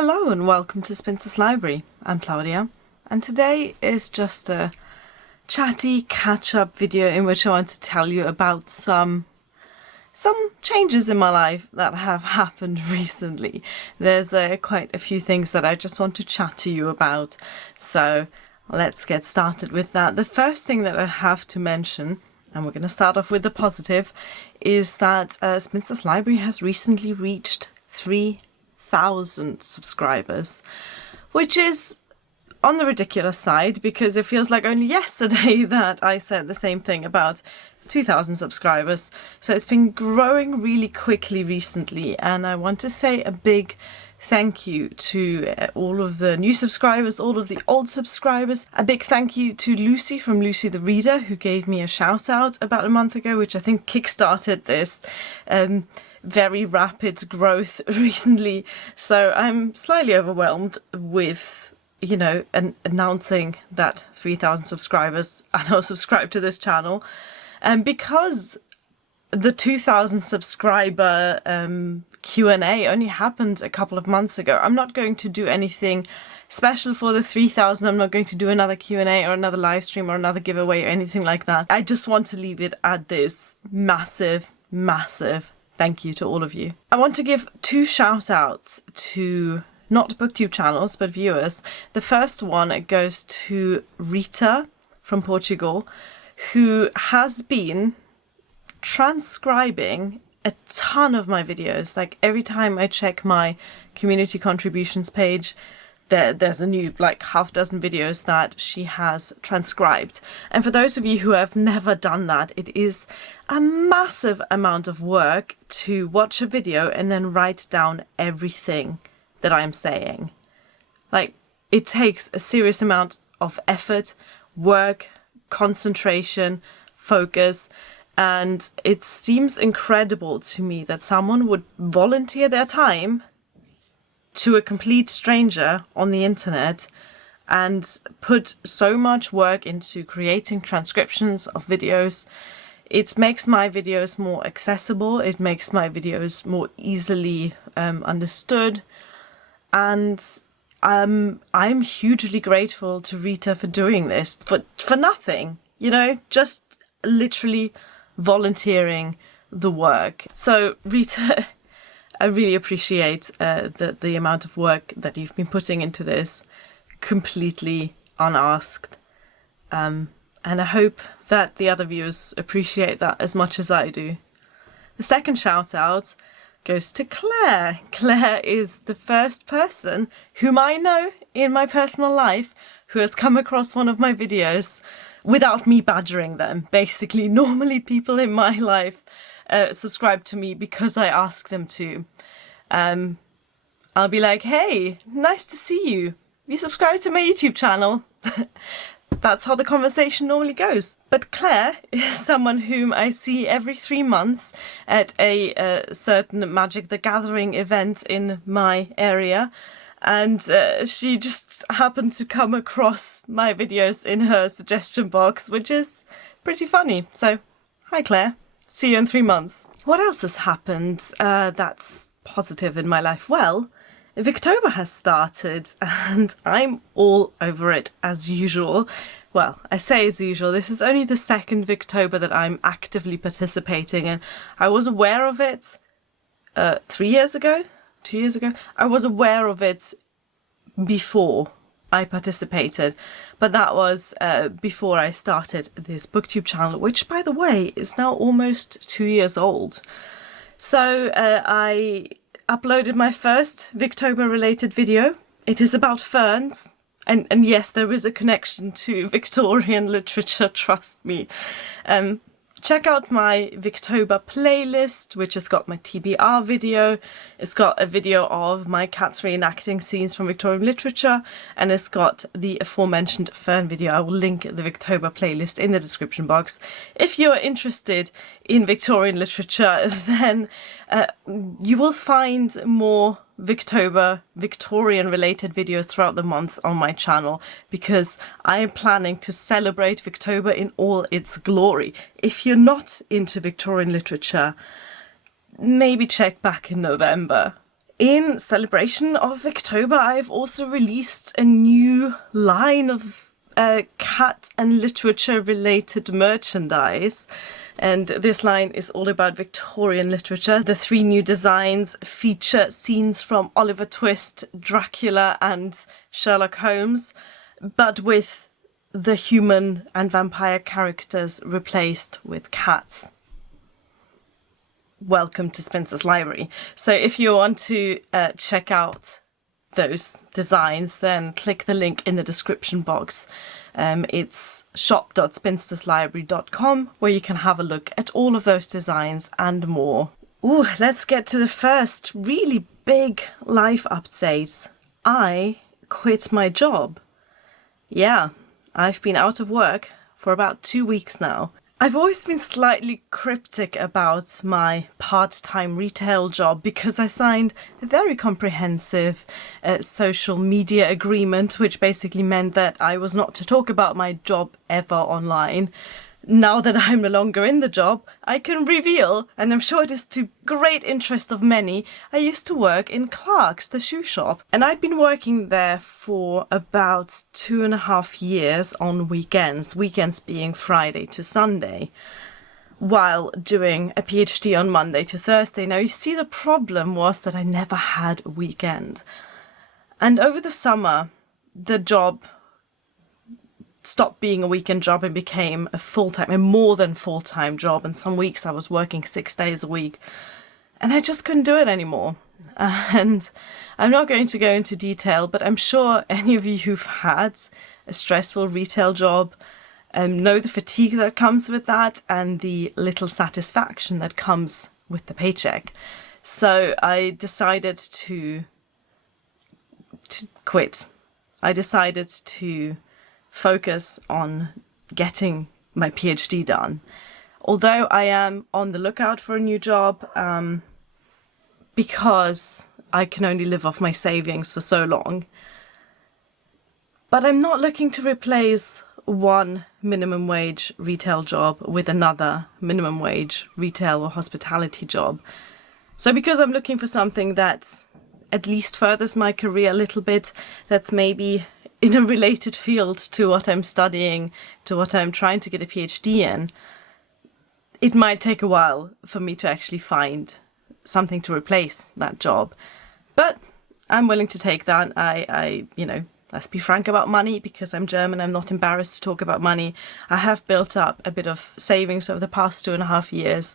Hello and welcome to Spinster's Library. I'm Claudia, and today is just a chatty catch-up video in which I want to tell you about some changes in my life that have happened recently. There's quite a few things that I just want to chat to you about, so let's get started with that. The first thing that I have to mention, and we're going to start off with the positive, is that Spinster's Library has recently reached 3,000 subscribers, which is on the ridiculous side because it feels like only yesterday that I said the same thing about 2,000 subscribers. So it's been growing really quickly recently, and I want to say a big thank you to all of the new subscribers, all of the old subscribers. A big thank you to Lucy from Lucy the Reader, who gave me a shout out about a month ago, which I think kickstarted this very rapid growth recently. So I'm slightly overwhelmed with, announcing that 3,000 subscribers are now subscribed to this channel. And because the 2,000 subscriber Q&A only happened a couple of months ago, I'm not going to do anything special for the 3,000. I'm not going to do another Q&A or another live stream or another giveaway or anything like that. I just want to leave it at this massive thank you to all of you. I want to give two shout outs to not booktube channels but viewers. The first one goes to Rita from Portugal, who has been transcribing a ton of my videos. Like every time I check my community contributions page, there's a new half dozen videos that she has transcribed. And for those of you who have never done that, it is a massive amount of work to watch a video and then write down everything that I'm saying. It takes a serious amount of effort, work, concentration, focus, and it seems incredible to me that someone would volunteer their time to a complete stranger on the internet and put so much work into creating transcriptions of videos. It makes my videos more accessible, it makes my videos more easily understood, and I'm hugely grateful to Rita for doing this for nothing, just literally volunteering the work. So Rita, I really appreciate the amount of work that you've been putting into this, completely unasked. And I hope that the other viewers appreciate that as much as I do. The second shout out goes to Claire. Claire is the first person whom I know in my personal life who has come across one of my videos without me badgering them. Basically, normally people in my life subscribe to me because I ask them to. I'll be like, hey, nice to see you. You subscribe to my YouTube channel. That's how the conversation normally goes. But Claire is someone whom I see every 3 months at a certain Magic the Gathering event in my area. And she just happened to come across my videos in her suggestion box, which is pretty funny. So, hi Claire. See you in 3 months. What else has happened that's positive in my life? Well, Victober has started and I'm all over it as usual. Well, I say as usual, this is only the second Victober that I'm actively participating in. I was aware of it 3 years ago, 2 years ago. I was aware of it before I participated, but that was before I started this booktube channel, which by the way is now almost 2 years old. So I uploaded my first Victober related video. It is about ferns, and yes, there is a connection to Victorian literature, trust me. Check out my Victober playlist, which has got my TBR video, it's got a video of my cats reenacting scenes from Victorian literature, and it's got the aforementioned fern video. I will link the Victober playlist in the description box. If you're interested in Victorian literature, then you will find more Victorian related videos throughout the months on my channel, because I am planning to celebrate Victober in all its glory. If you're not into Victorian literature, maybe check back in November. In celebration of October, I've also released a new line of cat and literature related merchandise, and this line is all about Victorian literature. The 3 new designs feature scenes from Oliver Twist, Dracula and Sherlock Holmes, but with the human and vampire characters replaced with cats. Welcome to Spinster's library. So if you want to check out those designs, then click the link in the description box. It's shop.spinsterslibrary.com, where you can have a look at all of those designs and more. Ooh, let's get to the first really big life update. I quit my job. Yeah, I've been out of work for about 2 weeks now. I've always been slightly cryptic about my part-time retail job because I signed a very comprehensive social media agreement, which basically meant that I was not to talk about my job ever online. Now that I'm no longer in the job, I can reveal, and I'm sure it is to great interest of many, I used to work in Clark's, the shoe shop, and I'd been working there for about 2.5 years on weekends being Friday to Sunday, while doing a PhD on Monday to Thursday. Now you see, the problem was that I never had a weekend. And over the summer, the job stopped being a weekend job and became a more than full-time job. And some weeks I was working 6 days a week and I just couldn't do it anymore. And I'm not going to go into detail, but I'm sure any of you who've had a stressful retail job know the fatigue that comes with that and the little satisfaction that comes with the paycheck. So I decided to quit. I decided to focus on getting my PhD done. Although I am on the lookout for a new job, because I can only live off my savings for so long. But I'm not looking to replace one minimum wage retail job with another minimum wage retail or hospitality job. So because I'm looking for something that at least furthers my career a little bit, that's maybe in a related field to what I'm studying, to what I'm trying to get a PhD in, it might take a while for me to actually find something to replace that job. But I'm willing to take that. Let's be frank about money, because I'm German, I'm not embarrassed to talk about money. I have built up a bit of savings over the past 2.5 years.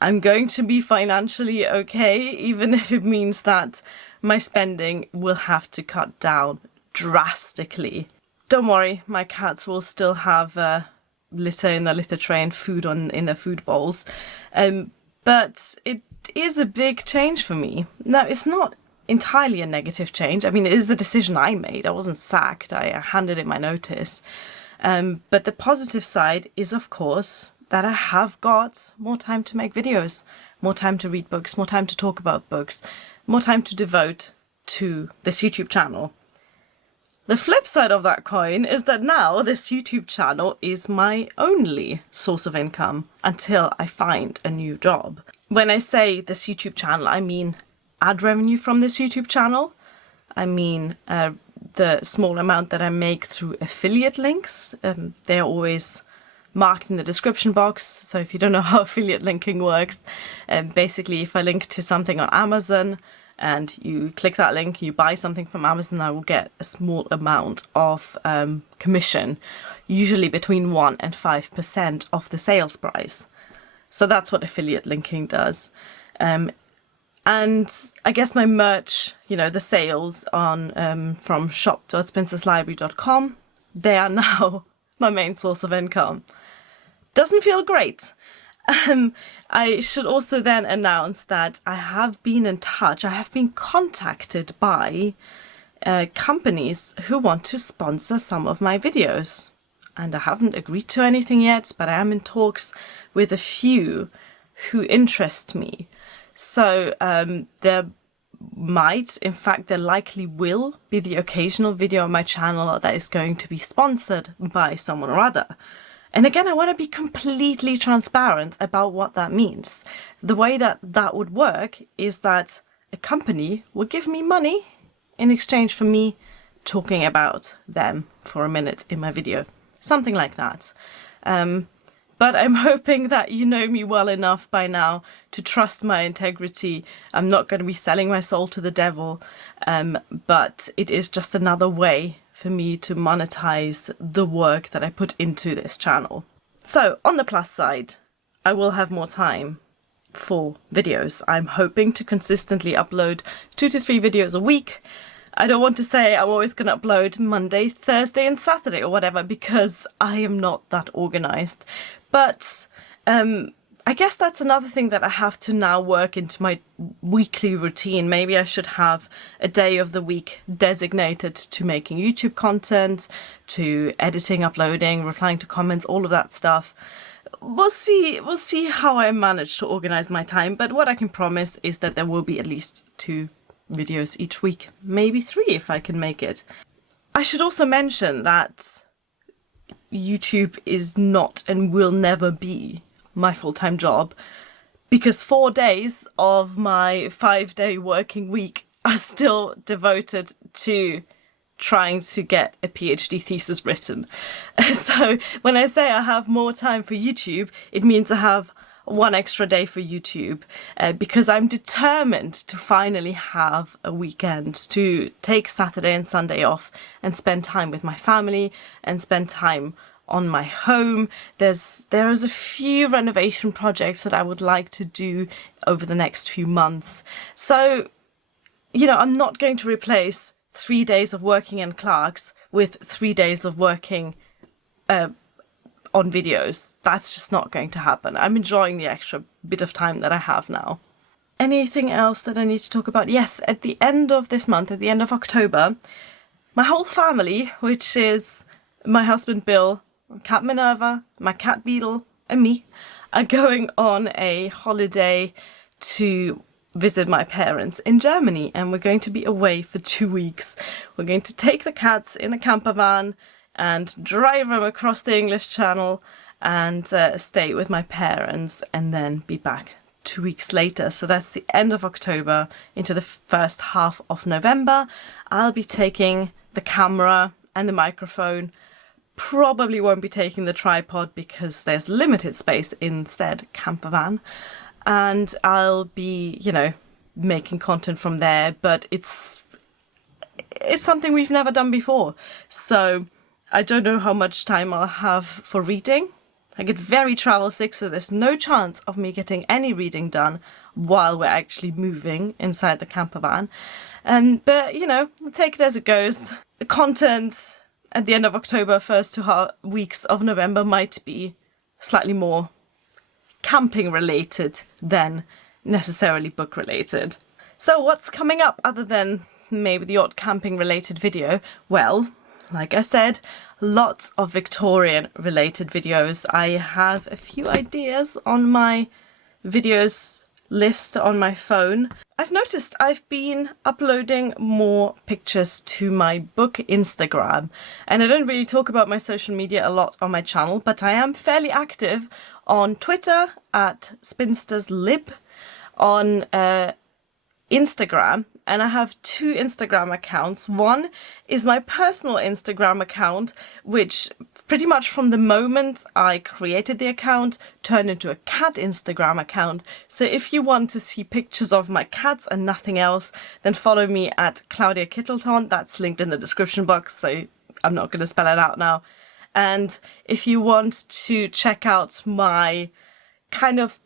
I'm going to be financially okay, even if it means that my spending will have to cut down drastically. Don't worry, my cats will still have litter in their litter tray and food in their food bowls. But it is a big change for me. Now, it's not entirely a negative change. I mean, it is a decision I made. I wasn't sacked. I handed in my notice. But the positive side is, of course, that I have got more time to make videos, more time to read books, more time to talk about books, more time to devote to this YouTube channel. The flip side of that coin is that now this YouTube channel is my only source of income until I find a new job. When I say this YouTube channel, I mean ad revenue from this YouTube channel. I mean the small amount that I make through affiliate links. They're always marked in the description box. So if you don't know how affiliate linking works, basically if I link to something on Amazon, and you click that link, you buy something from Amazon, I will get a small amount of commission, usually between 1% and 5% of the sales price. So that's what affiliate linking does. And I guess my merch, the sales on from shop.spinsterslibrary.com, they are now my main source of income. Doesn't feel great. I should also then announce that I have been in touch, I have been contacted by companies who want to sponsor some of my videos. And I haven't agreed to anything yet, but I am in talks with a few who interest me. So there might, in fact, there likely will be the occasional video on my channel that is going to be sponsored by someone or other. And again, I want to be completely transparent about what that means. The way that would work is that a company will give me money in exchange for me talking about them for a minute in my video. Something like that. But I'm hoping that you know me well enough by now to trust my integrity. I'm not going to be selling my soul to the devil, but it is just another way for me to monetize the work that I put into this channel. So on the plus side, I will have more time for videos. I'm hoping to consistently upload 2 to 3 videos a week. I don't want to say I'm always going to upload Monday, Thursday and Saturday or whatever, because I am not that organized. But I guess that's another thing that I have to now work into my weekly routine. Maybe I should have a day of the week designated to making YouTube content, to editing, uploading, replying to comments, all of that stuff. We'll see how I manage to organize my time. But what I can promise is that there will be at least 2 videos each week, maybe 3 if I can make it. I should also mention that YouTube is not and will never be my full-time job, because 4 days of my 5-day working week are still devoted to trying to get a PhD thesis written. So when I say I have more time for YouTube, it means I have 1 extra day for YouTube, because I'm determined to finally have a weekend to take Saturday and Sunday off and spend time with my family and spend time on my home. There is a few renovation projects that I would like to do over the next few months. So, you know, I'm not going to replace 3 days of working in Clark's with 3 days of working on videos. That's just not going to happen. I'm enjoying the extra bit of time that I have now. Anything else that I need to talk about? Yes, at the end of this month, at the end of October, my whole family, which is my husband Bill, cat Minerva, my cat Beetle, and me, are going on a holiday to visit my parents in Germany, and we're going to be away for 2 weeks. We're going to take the cats in a camper van and drive them across the English Channel and stay with my parents, and then be back 2 weeks later. So that's the end of October into the first half of November. I'll be taking the camera and the microphone. Probably won't be taking the tripod because there's limited space in said camper van. And I'll be, you know, making content from there, but it's something we've never done before. So I don't know how much time I'll have for reading. I get very travel sick, so there's no chance of me getting any reading done while we're actually moving inside the camper van. But, you know, we'll take it as it goes. The content at the end of October, first 2 weeks of November might be slightly more camping related than necessarily book related. So what's coming up other than maybe the odd camping related video? Well, like I said, lots of Victorian related videos. I have a few ideas on my videos list on my phone. I've noticed I've been uploading more pictures to my book Instagram, and I don't really talk about my social media a lot on my channel, but I am fairly active on Twitter at Spinster's Lib, on Instagram, and I have 2 Instagram accounts. One is my personal Instagram account, which pretty much from the moment I created the account turned into a cat Instagram account. So if you want to see pictures of my cats and nothing else, then follow me at Claudia Kittleton. That's linked in the description box, so I'm not going to spell it out now. And if you want to check out my kind of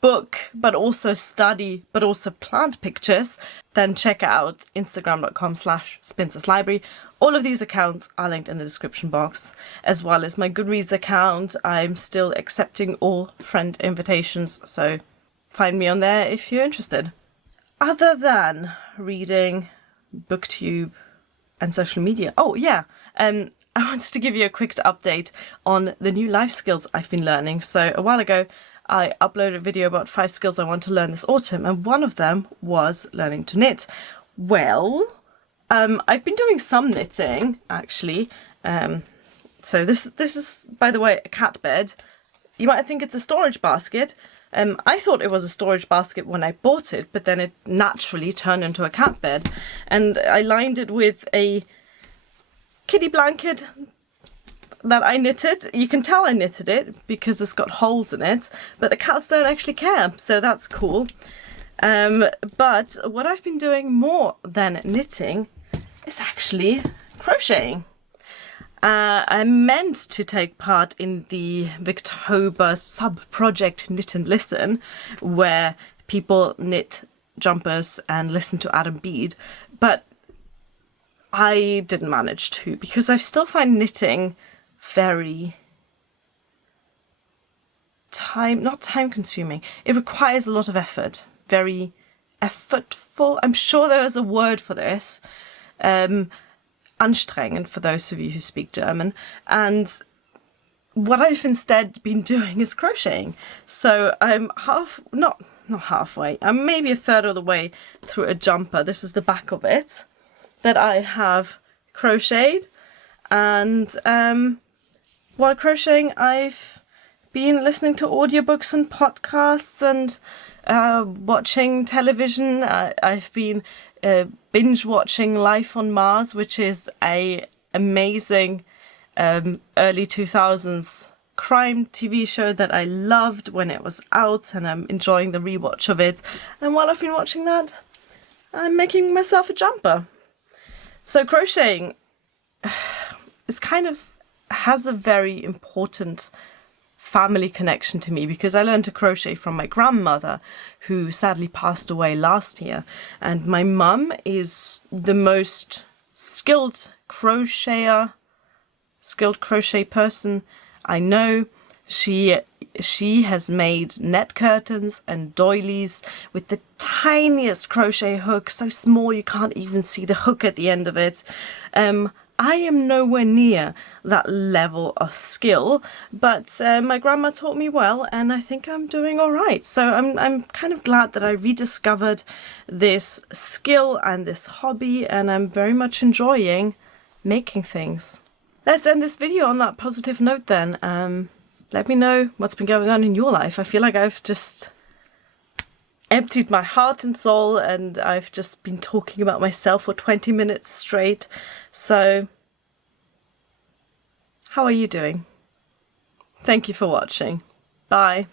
book, but also study, but also plant pictures, then check out instagram.com/spinsterslibrary. All of these accounts are linked in the description box, as well as my Goodreads account. I'm still accepting all friend invitations, so find me on there if you're interested. Other than reading, booktube, and social media. Oh yeah, I wanted to give you a quick update on the new life skills I've been learning. So a while ago, I uploaded a video about 5 skills I want to learn this autumn, and one of them was learning to knit. Well, I've been doing some knitting, actually. So this is, by the way, a cat bed. You might think it's a storage basket, I thought it was a storage basket when I bought it, but then it naturally turned into a cat bed. And I lined it with a kitty blanket that I knitted. You can tell I knitted it because it's got holes in it, but the cats don't actually care, so that's cool. But what I've been doing more than knitting is actually crocheting. I meant to take part in the Victober sub-project Knit and Listen, where people knit jumpers and listen to Adam Bede, but I didn't manage to, because I still find knitting very not time consuming. It requires a lot of effort, very effortful. I'm sure there is a word for this. Anstrengend for those of you who speak German. And what I've instead been doing is crocheting. So I'm not halfway, I'm maybe a third of the way through a jumper. This is the back of it that I have crocheted. And while crocheting, I've been listening to audiobooks and podcasts and watching television. I've been binge watching Life on Mars, which is a amazing early 2000s crime TV show that I loved when it was out, and I'm enjoying the rewatch of it. And while I've been watching that, I'm making myself a jumper. So crocheting is has a very important family connection to me, because I learned to crochet from my grandmother, who sadly passed away last year. And my mum is the most skilled crochet person I know. She has made net curtains and doilies with the tiniest crochet hook, so small you can't even see the hook at the end of it. I am nowhere near that level of skill, but my grandma taught me well, and I think I'm doing all right. So I'm kind of glad that I rediscovered this skill and this hobby, and I'm very much enjoying making things. Let's end this video on that positive note then. Let me know what's been going on in your life. I feel like I've just emptied my heart and soul, and I've just been talking about myself for 20 minutes straight. So, how are you doing? Thank you for watching. Bye.